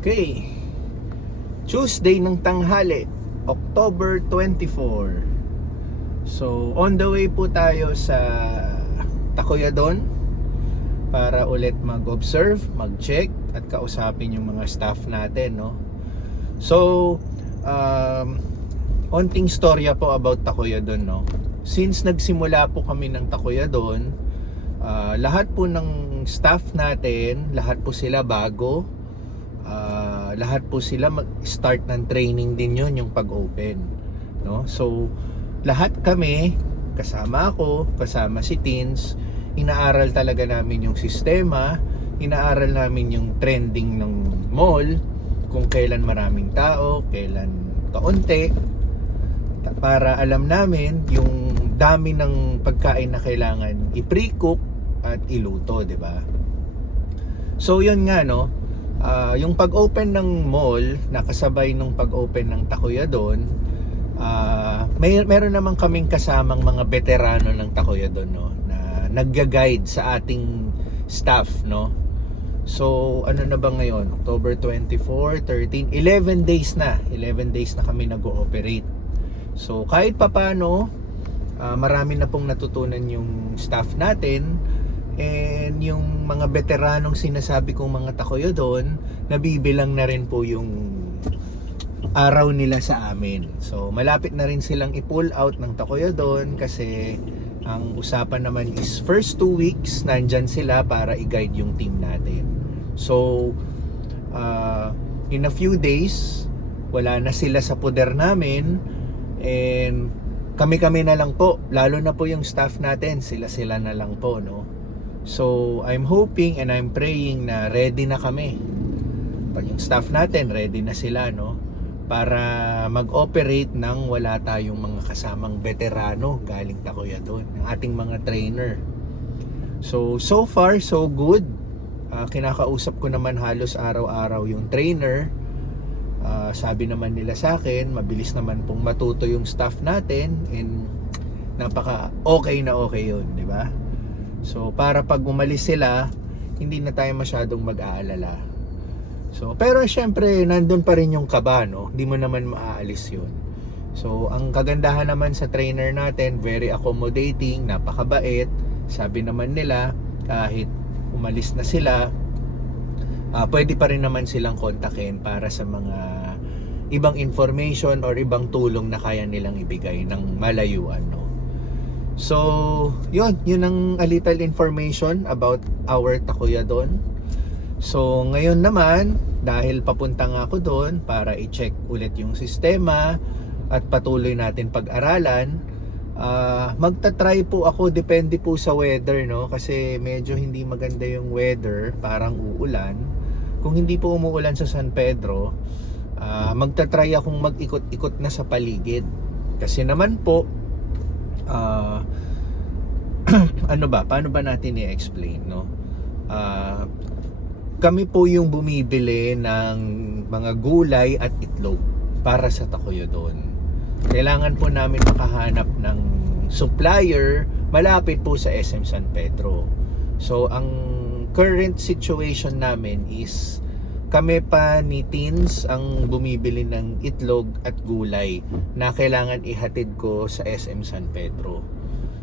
Okay, Tuesday ng tanghali, October 24. So, on the way po tayo sa Tacoyadon para ulit mag-observe, mag-check at kausapin yung mga staff natin, no? So, onting storya po about Tacoyadon, no? Since nagsimula po kami ng Tacoyadon, lahat po ng staff natin, lahat po sila bago. Lahat po sila mag-start ng training din yun, yung pag-open, no? So lahat kami, kasama ako, kasama si Teens, inaaral talaga namin yung sistema, inaaral namin yung trending ng mall, kung kailan maraming tao, kailan kaunti, para alam namin yung dami ng pagkain na kailangan i-pre-cook at iluto, di ba? So yun nga, no? Yung pag-open ng mall, nakasabay nung pag-open ng Tacoyadon, meron naman kaming kasamang mga veterano ng Tacoyadon, no, na nagga-guide sa ating staff, no. So ano na ba ngayon? October 24, 13, 11 days na. 11 days na kami nag-ooperate. So kahit papano, marami na pong natutunan yung staff natin. And yung mga veteranong sinasabi kong mga Tacoyadon, nabibilang na rin po yung araw nila sa amin. So malapit na rin silang i-pull out ng Tacoyadon kasi ang usapan naman is first 2 weeks nandyan sila para i-guide yung team natin. So in a few days, wala na sila sa poder namin and kami-kami na lang po, lalo na po yung staff natin, sila-sila na lang po, no. So, I'm hoping and I'm praying na ready na kami. Pag yung staff natin, ready na sila, no? Para mag-operate nang wala tayong mga kasamang veterano galing Tacoyadon, ng ating mga trainer. So far, so good. Kinakausap ko naman halos araw-araw yung trainer. Sabi naman nila sa akin, mabilis naman pong matuto yung staff natin and napaka okay na okay yun, di ba? So para pag umalis sila, hindi na tayo masyadong mag-aalala. So pero syempre nandun pa rin yung kaba, no? Hindi mo naman maaalis yun. So ang kagandahan naman sa trainer natin, very accommodating, napakabait. Sabi naman nila kahit umalis na sila, pwede pa rin naman silang kontakin para sa mga ibang information or ibang tulong na kaya nilang ibigay ng malayuan, no? So, yun ang a little information about our Tacoyadon. So, ngayon naman, dahil papunta nga ako doon para i-check ulit yung sistema at patuloy natin pag-aralan, magta-try po ako, depende po sa weather, no? Kasi medyo hindi maganda yung weather, parang uulan. Kung hindi po umuulan sa San Pedro, magta-try akong mag-ikot-ikot na sa paligid. Kasi naman po, paano ba natin i-explain, no? Kami po yung bumibili ng mga gulay at itlog para sa Tacoyadon. Kailangan po namin makahanap ng supplier malapit po sa SM San Pedro. So ang current situation namin is kami pa ni Teens ang bumibili ng itlog at gulay na kailangan ihatid ko sa SM San Pedro.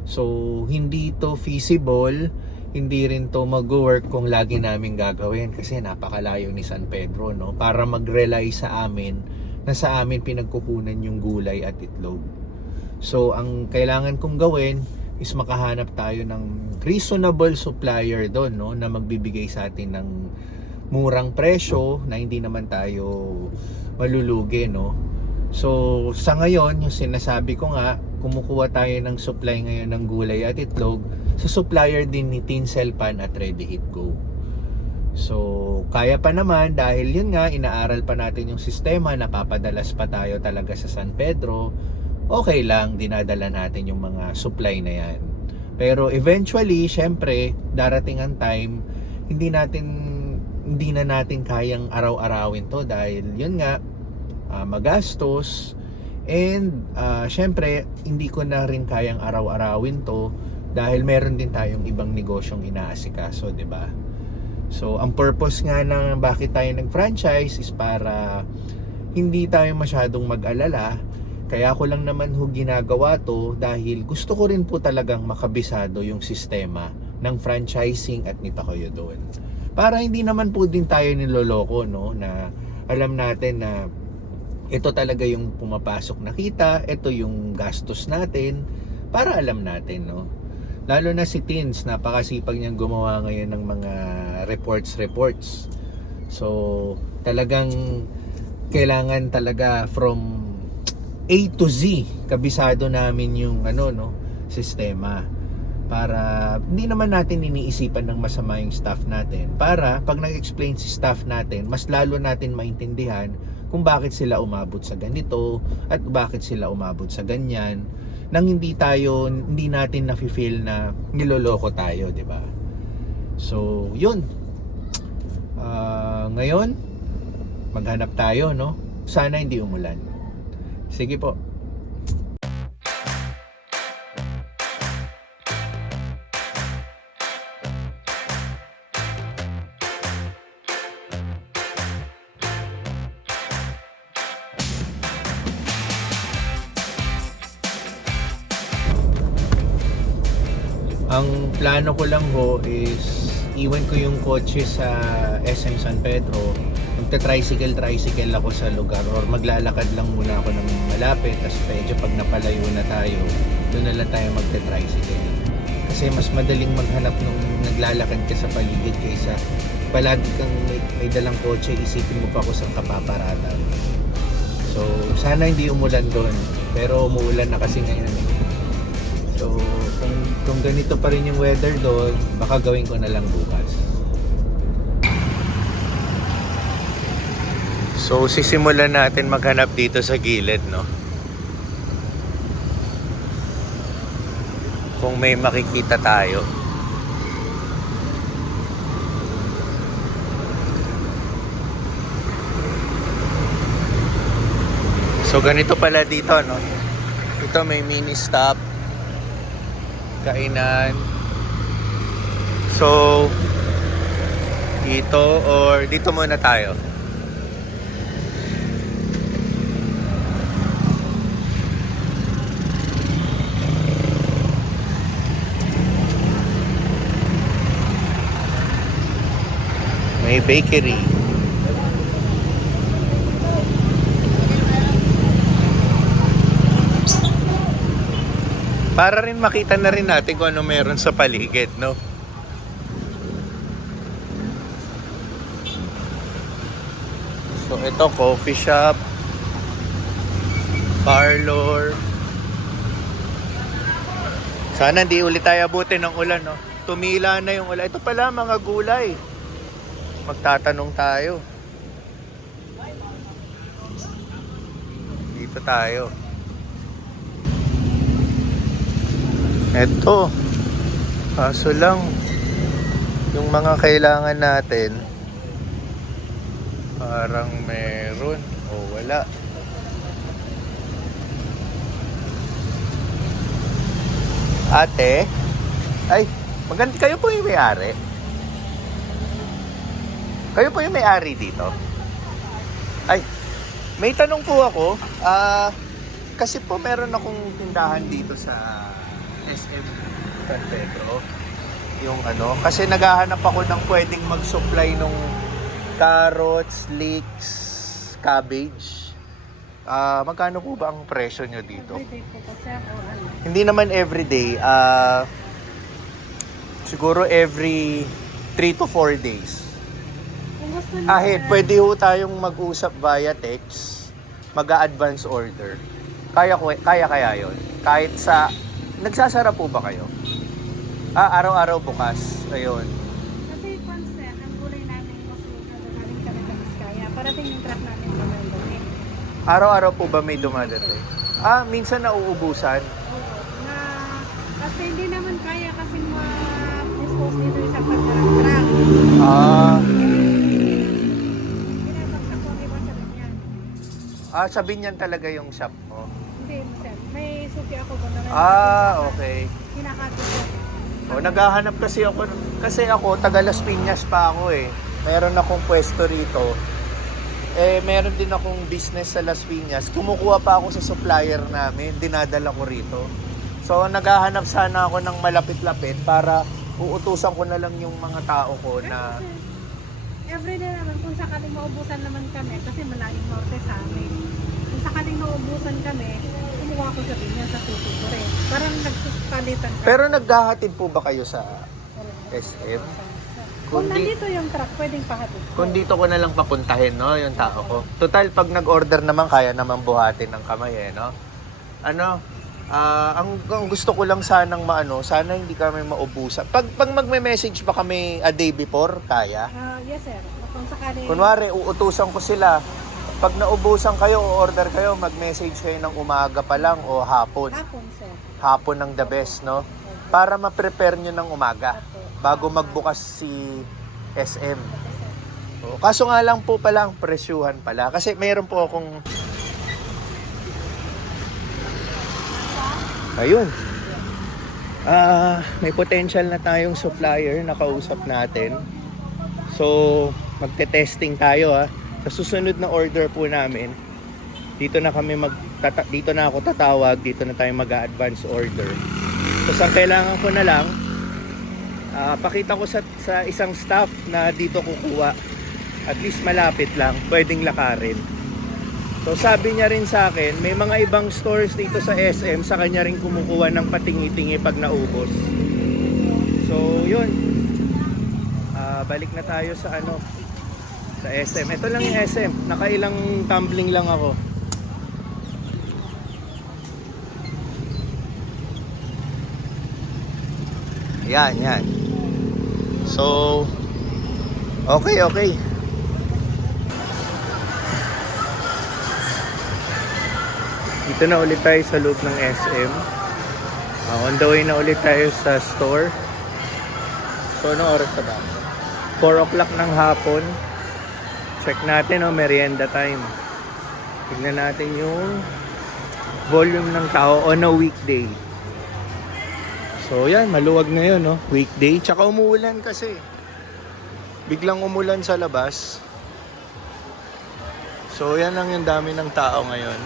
So hindi to feasible, hindi rin to mag-work kung lagi namin gagawin kasi napakalayo ni San Pedro, no? Para mag-rely sa amin na sa amin pinagkukunan yung gulay at itlog. So ang kailangan kong gawin is makahanap tayo ng reasonable supplier doon, no, na magbibigay sa atin ng murang presyo na hindi naman tayo malulugi, no. So sa ngayon, yung sinasabi ko nga, kumukuha tayo ng supply ngayon ng gulay at itlog sa supplier din ni Tinselpan at Ready Eat Go. So kaya pa naman dahil yun nga, inaaral pa natin yung sistema, napapadalas pa tayo talaga sa San Pedro. Okay lang, dinadala natin yung mga supply na yan. Pero eventually, syempre, darating ang time, hindi na natin kayang araw-arawin to dahil yun nga, magastos. And syempre, hindi ko na rin kayang araw-arawin to dahil meron din tayong ibang negosyong inaasikaso, 'di ba? So, ang purpose nga na bakit tayo nag-franchise is para hindi tayo masyadong mag-alala. Kaya ako lang naman ginagawa to dahil gusto ko rin po talagang makabisado yung sistema ng franchising at ni Takoyo doon. Para hindi naman po din tayo niloloko, no? Na alam natin na ito talaga yung pumapasok na kita, ito yung gastos natin, para alam natin, no? Lalo na si Tins, napakasipag niyang gumawa ngayon ng mga reports. So, talagang kailangan talaga from A to Z, kabisado namin yung sistema. Para hindi naman natin iniisipan ng masama yung staff natin. Para pag nag-explain si staff natin, mas lalo natin maintindihan kung bakit sila umabot sa ganito at bakit sila umabot sa ganyan, nang hindi natin nafe-feel na niloloko tayo, di ba? So, yun. Ngayon, maghanap tayo, no? Sana hindi umulan. Sige po. Ang plano ko lang ho is iwan ko yung kotse sa SM San Pedro. Magta-tricycle ako sa lugar or maglalakad lang muna ako ng malapit. Tapos medyo pag napalayo na tayo, doon na lang tayo magta-tricycle. Kasi mas madaling maghanap nung naglalakad ka sa paligid kaysa palagi kang may dalang kotse, isipin mo pa kung saan ka paparada. So, sana hindi umulan doon. Pero umuulan na kasi ngayon eh. So, kung ganito pa rin yung weather doon, baka gawin ko na lang bukas. So, sisimulan natin maghanap dito sa gilid, no? Kung may makikita tayo. So, ganito pala dito, no? Ito may mini stop. Kainan. So, dito or dito muna tayo. May bakery. Para rin makita na rin natin kung ano meron sa paligid, no? So, ito, coffee shop, parlor. Sana hindi ulit tayo abutin ng ulan, no? Tumila na yung ulan. Ito pala, mga gulay. Magtatanong tayo. Dito tayo. Eto, kaso lang yung mga kailangan natin parang meron o wala. Ate, ay, maganda, kayo po yung may-ari? Kayo po yung may-ari dito? Ay, may tanong po ako. Kasi po meron akong tindahan dito sa SM San Pedro. Yung kasi naghahanap ako ng pwedeng mag-supply nung carrots, leeks, cabbage. Magkano po ba ang presyo nyo dito? Everyday po kasi ako, Hindi naman everyday. Siguro every 3 to 4 days. Kung gusto niyo, Pwede ho tayong mag-usap via text. Mag-a-advance order. Kaya yun. Kahit sa... Nagsasara po ba kayo? Araw-araw bukas. Ayun. kasi pansin, ang gulay namin mas galing kami sa Biskaya. Parating yung truck namin sa Mandarin. Araw-araw po ba may dumadating? Minsan nauubusan. Oo. Kasi hindi naman kaya kasi ma-dispose dito sa pagkarang-karang. Binabagsak ko ang iba sa ganyan. Sa Binyan talaga yung shop mo. Hindi, sir. May suki ako ba na Okay. kinakati ko. O, naghahanap kasi ako, taga Las Piñas pa ako eh. Meron akong pwesto rito. Meron din akong business sa Las Piñas. Kumukuha pa ako sa supplier namin, dinadala ko rito. So, naghahanap sana ako ng malapit-lapit para uutusan ko na lang yung mga tao ko na... Everyday naman, kung sakaling maubusan naman kami, kasi malayong norte sa amin. Kung sakaling maubusan kami, kumuha ko sa Piñas sa susi ko rin. Parang nagpalitan kami. Pero naghahatid po ba kayo sa SM? Kung Kundi- nandito yung truck, pwedeng pahatid ko. Kung dito ko na lang papuntahin, no, yung tao ko. Total, pag nag-order naman, kaya naman buhatin ng kamay, eh, no? Ang gusto ko lang sanang sana hindi kami maubusan. Pag magme-message pa kami a day before, kaya. Yes sir, kung sakaling... Kunwari, uutusan ko sila. Pag naubusan kayo, o-order kayo, mag-message kayo ng umaga pa lang o hapon. Hapon sir. Hapon ng the best, no? Para ma-prepare nyo ng umaga bago magbukas si SM. O, kaso nga lang po pala, ang presyuhan pala. Kasi mayroon po akong... Ayun. May potential na tayong supplier na kausap natin. So, magte-testing tayo ha. Sa susunod na order po namin, dito na ako tatawag, dito na tayo mag-advance order. So, ang kailangan ko na lang, pakita ko sa isang staff na dito kukuha. At least malapit lang, pwedeng lakarin. So sabi niya rin sa akin, may mga ibang stores dito sa SM, sa kanya rin kumukuha ng patingi-tingi pag naubos. So yun, balik na tayo sa sa SM. Ito lang yung SM, nakailang tumbling lang ako. Yan. So, okay. Dito na ulit tayo sa loob ng SM. On the way na ulit tayo sa store. So, anong oras na ba? 4 o'clock ng hapon. Check natin, merienda time. Tignan natin yung volume ng tao on a weekday. So yan, maluwag na yun, weekday. Tsaka umuulan kasi. Biglang umulan sa labas. So yan lang yung dami ng tao ngayon.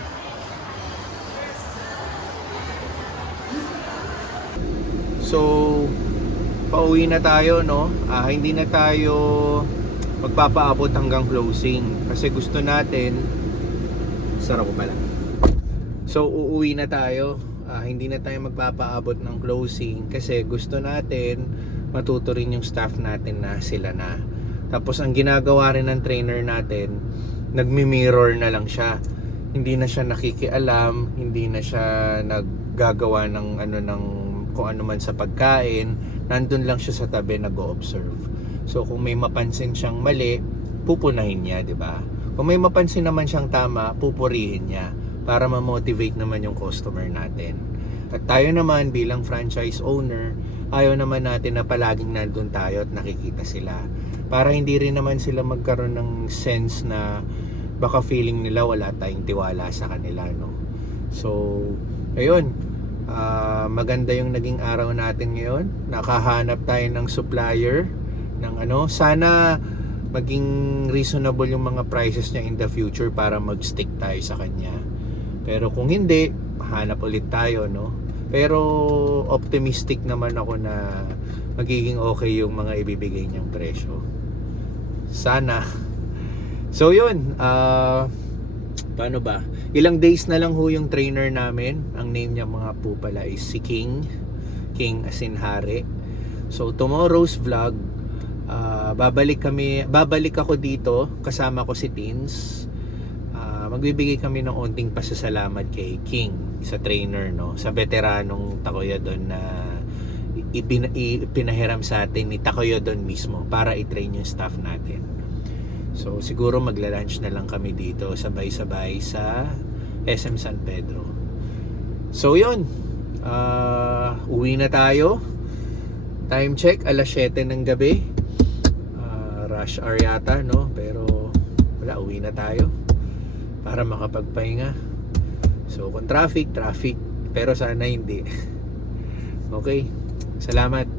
So, pauwi na tayo, hindi na tayo magpapaabot hanggang closing. Kasi gusto natin, sarap ko pala. So, uuwi na tayo. Hindi na tayo magpapaabot ng closing kasi gusto natin matuto rin yung staff natin na sila na. Tapos ang ginagawa rin ng trainer natin, nagmi-mirror na lang siya. Hindi na siya nakikialam, hindi na siya naggagawa ng ng kung ano man sa pagkain. Nandun lang siya sa tabi nag-o-observe. So kung may mapansin siyang mali, pupunahin niya, 'di ba? Kung may mapansin naman siyang tama, pupurihin niya para ma-motivate naman yung customer natin. At tayo naman bilang franchise owner, ayaw naman natin na palaging nandun tayo at nakikita sila. Para hindi rin naman sila magkaroon ng sense na baka feeling nila wala tayong tiwala sa kanila, So, ayun. Maganda yung naging araw natin ngayon. Nakahanap tayo ng supplier ng sana maging reasonable yung mga prices niya in the future para mag-stick tayo sa kanya. Pero kung hindi, hanap ulit tayo, Pero optimistic naman ako na magiging okay yung mga ibibigay niyang presyo. Sana. So yun, paano ba? Ilang days na lang ho yung trainer namin. Ang name niya mga po pala is si King as in Hari. So tomorrow's vlog, babalik ako dito, kasama ko si Teens. Magbibigay kami ng onting pasasalamat kay King, sa trainer, sa veteranong Takoyodon na ipinahiram sa atin ni Takoyodon mismo para i-train yung staff natin. So siguro magla-lunch na lang kami dito sabay-sabay sa SM San Pedro. So yun, uwi na tayo. Time check, 7:00 ng gabi. Rush hour yata, pero wala, uwi na tayo para makapagpahinga. So kung traffic, pero sana hindi. Okay, salamat.